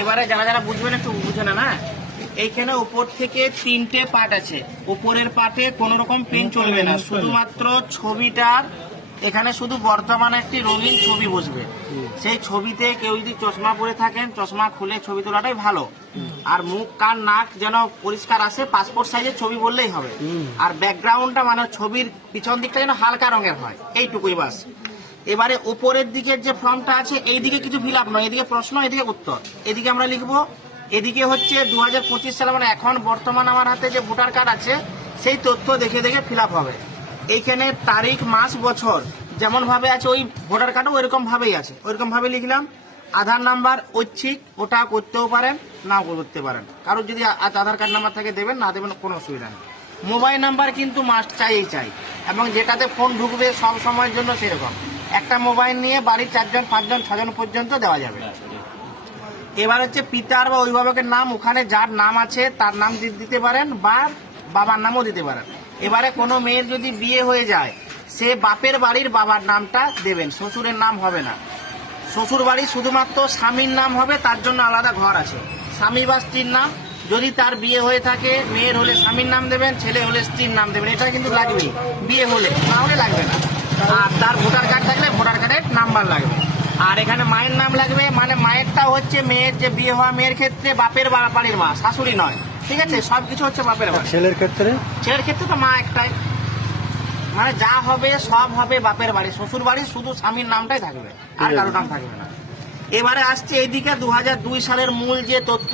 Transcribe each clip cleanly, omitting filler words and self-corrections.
এবারে যারা যারা বুঝবেন একটু বুঝে না, এইখানে উপর থেকে 3টে পার্ট আছে। উপরের পার্টে কোনো রকম পেন চলবে না, শুধুমাত্র ছবিটার এখানে শুধু বর্তমানে একটি রঙিন ছবি বসবে। সেই ছবিতে কেউ যদি চশমা পরে থাকেন, চশমা খুলে ছবি তোলাটাই ভালো। আর মুখ কান নাক যেন পরিষ্কার আসে, পাসপোর্ট সাইজের ছবি বললেই হবে। আর ব্যাকগ্রাউন্ডটা মানে ছবির পিছন দিকটা যেন হালকা রঙের হয়, এইটুকুই বাস। এবারে উপরের দিকের যে ফর্মটা আছে, এইদিকে কিছু ফিল আপ নয়, এদিকে প্রশ্ন, এদিকে উত্তর। এদিকে আমরা লিখবো, এদিকে হচ্ছে 2025 সালে মানে এখন বর্তমান আমার হাতে যে ভোটার কার্ড আছে সেই তথ্য দেখে দেখে ফিল আপ হবে। এইখানে তারিখ মাস বছর যেমন ভাবে আছে ওই ভোটার কার্ডও ওইরকম ভাবেই আছে, ওইরকম ভাবে লিখলাম। আধার নাম্বার ঐচ্ছিক, ওটা করতেও পারেন নাও করতে পারেন, কারোর যদি আধার কার্ড নাম্বার থাকে দেবেন, না দেবেন কোনো অসুবিধা নেই। মোবাইল নাম্বার কিন্তু মাস্ট চাই, এবং যেটাতে ফোন ঢুকবে সব সময়ের জন্য সেরকম একটা মোবাইল নিয়ে বাড়ির 4 জন 5 জন 6 জন পর্যন্ত দেওয়া যাবে। এবার হচ্ছে পিতার বা অভিভাবকের নাম, ওখানে যার নাম আছে তার নাম দিতে পারেন বা বাবার নামও দিতে পারেন। এবারে কোনো মেয়ের যদি বিয়ে হয়ে যায়, সে বাপের বাড়ির বাবার নামটা দেবেন, শ্বশুরের নাম হবে না। শ্বশুর বাড়ি শুধুমাত্র স্বামীর নাম হবে, তার জন্য আলাদা ঘর আছে। স্বামী বা স্ত্রীর নাম, যদি তার বিয়ে হয়ে থাকে, মেয়ের হলে স্বামীর নাম দেবেন, ছেলে হলে স্ত্রীর নাম দেবেন, এটা কিন্তু লাগবেই বিয়ে হলে, না হলে লাগবে না। আর তার ভোটার কার্ড থাকলে ভোটার কার্ডের নাম্বার লাগবে। আর এখানে মায়ের নাম লাগবে, মানে মায়েরটা হচ্ছে মেয়ের যে বিয়ে হওয়া মেয়ের ক্ষেত্রে বাপের বাড়ির মা, শাশুড়ি নয়, ঠিক আছে? সবকিছু হচ্ছে বাপের বাড়ি। ছেলের ক্ষেত্রে তো মা একটাই, মানে যা হবে সব হবে বাপের বাড়ি। শ্বশুর বাড়ি শুধু স্বামীর নামটাই থাকবে, আর কারোর নাম থাকবে না। এবারে আসছে এইদিকে 2002 সালের মূল যে তথ্য,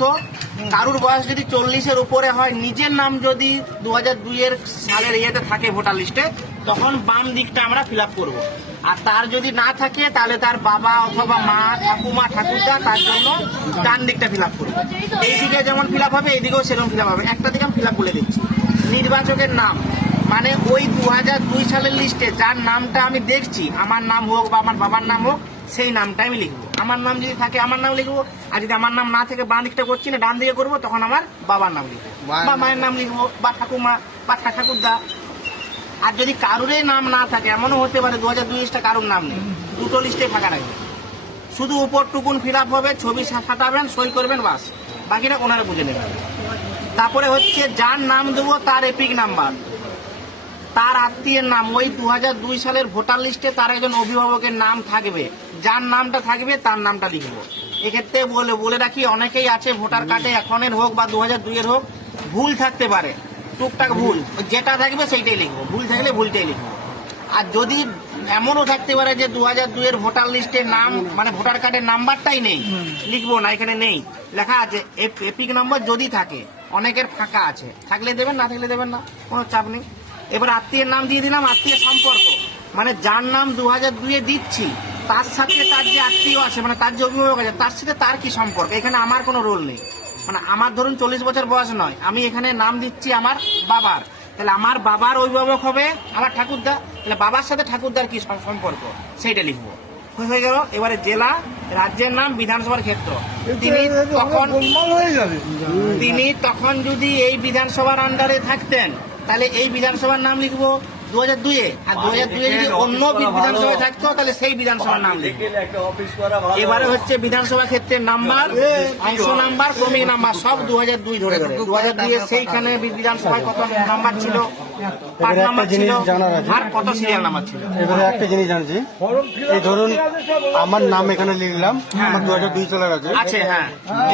কারুর বয়স যদি 40-এর উপরে হয়, নিজের নাম যদি 2002 সালের ইয়েতে থাকে ভোটার লিস্টে, তখন বাম দিকটা আমরা ফিল আপ করবো। আর তার যদি না থাকে তাহলে তার বাবা অথবা মা, ঠাকুমা, ঠাকুরদা, তার জন্য ডান দিকটা ফিল আপ করবো। এইদিকে যেমন ফিল আপ হবে, এইদিকেও সেরকম ফিল আপ হবে। একটা দিকে আমি ফিল আপ বলে দিচ্ছি। নির্বাচকের নাম, মানে ওই 2002 সালের লিস্টে যার নামটা আমি দেখছি, আমার নাম হোক বা আমার বাবার নাম হোক, সেই নামটা আমি লিখবো। আমার নাম যদি থাকে আমার নাম লিখবো, আর যদি আমার নাম না থাকে বাঁ দিকটা করছি না ডান দিকে করবো, তখন আমার বাবার নাম লিখবো বা মায়ের নাম লিখবো বা ঠাকুমা বা ঠাকুরদা। আর যদি কারোরই নাম না থাকে, এমনও হতে পারে 2002 কারোর নাম নেই, দুটো লিস্টে ফাঁকা রাখবে। শুধু উপরটুকুন ফিল আপ হবে, ছবি সাঁটাবেন, সই করবেন, বাস, বাকিটা ওনারা বুঝে নেবেন। তারপরে হচ্ছে যার নাম দেবো তার এপিক নাম্বার, তার আত্মীয়ের নাম, ওই 2002 সালের ভোটার লিস্টে তার একজন অভিভাবকের নাম থাকবে, যার নামটা থাকবে তার নামটা লিখবো। এক্ষেত্রে বলে রাখি, অনেকেই আছে ভোটার কার্ডে এখনের হোক বা 2002-এর হোক ভুল থাকতে পারে, টুকটাক ভুল, যেটা থাকবে সেইটাই লিখবো, ভুল থাকলে ভুলটাই লিখবো। আর যদি এমনও থাকতে পারে যে 2002-এর ভোটার লিস্টের নাম মানে ভোটার কার্ডের নাম্বারটাই নেই, লিখবো না, এখানে নেই, লেখা আছে এপিক নম্বর যদি থাকে। অনেকের ফাঁকা আছে, থাকলে দেবেন, না থাকলে দেবেন না, কোনো চাপ নেই। এবার আত্মীয়ের নাম দিয়ে দিলাম। আত্মীয় সম্পর্ক, মানে যার নাম 2002-এ দিচ্ছি তার সাথে তার যে আত্মীয় আছে, মানে তার যে অভিভাবক আছে, তার সাথে তার কি সম্পর্ক, এখানে আমার কোনো রোল নেই। মানে আমার ধরুন 40 বছর বয়স নয়, আমি এখানে নাম দিচ্ছি আমার বাবার, তাহলে আমার বাবার অভিভাবক হবে আমার ঠাকুরদা, তাহলে বাবার সাথে ঠাকুরদার কি সম্পর্ক সেইটা লিখবো, হয়ে গেল। এবারে জেলা, রাজ্যের নাম, বিধানসভার ক্ষেত্র, তিনি তখন যদি এই বিধানসভার আন্ডারে থাকতেন তাহলে এই বিধানসভার নাম লিখবো 2002-এ, আর 2002-এ যদি অন্য বিধানসভায় থাকতো তাহলে সেই বিধানসভার নাম লিখবো। এবারে হচ্ছে বিধানসভা ক্ষেত্রের নাম্বার, অংশ নাম্বার, ক্রমিক নাম্বার সব 2002 ধরে 2002-এ সেইখানে বিধানসভায় কত নাম্বার ছিল, পার্ট নাম্বার ছিল, আর কত সিরিয়াল নাম্বার ছিল। এবারে একটা জিনিস জানছি, এই ধরুন আমার নাম এখানে লিখলাম, আমার 2002 সালের আছে, হ্যাঁ,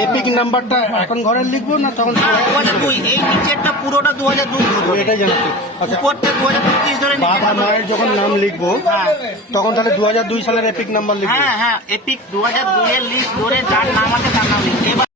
এপিক নাম্বারটা এখন ঘরে লিখবো না তখন 2002, এই নিচেরটা পুরোটা 2002 এটাই জানছি। আচ্ছা, উপরটা 2025 ধরে বাবা মায়ের যখন নাম লিখবো তখন তাহলে 2002 সালের এপিক নাম্বার লিখবো। হ্যাঁ, এপিক 2002-এর লিস্ট ধরে যার নাম আছে তার নাম লিখবো।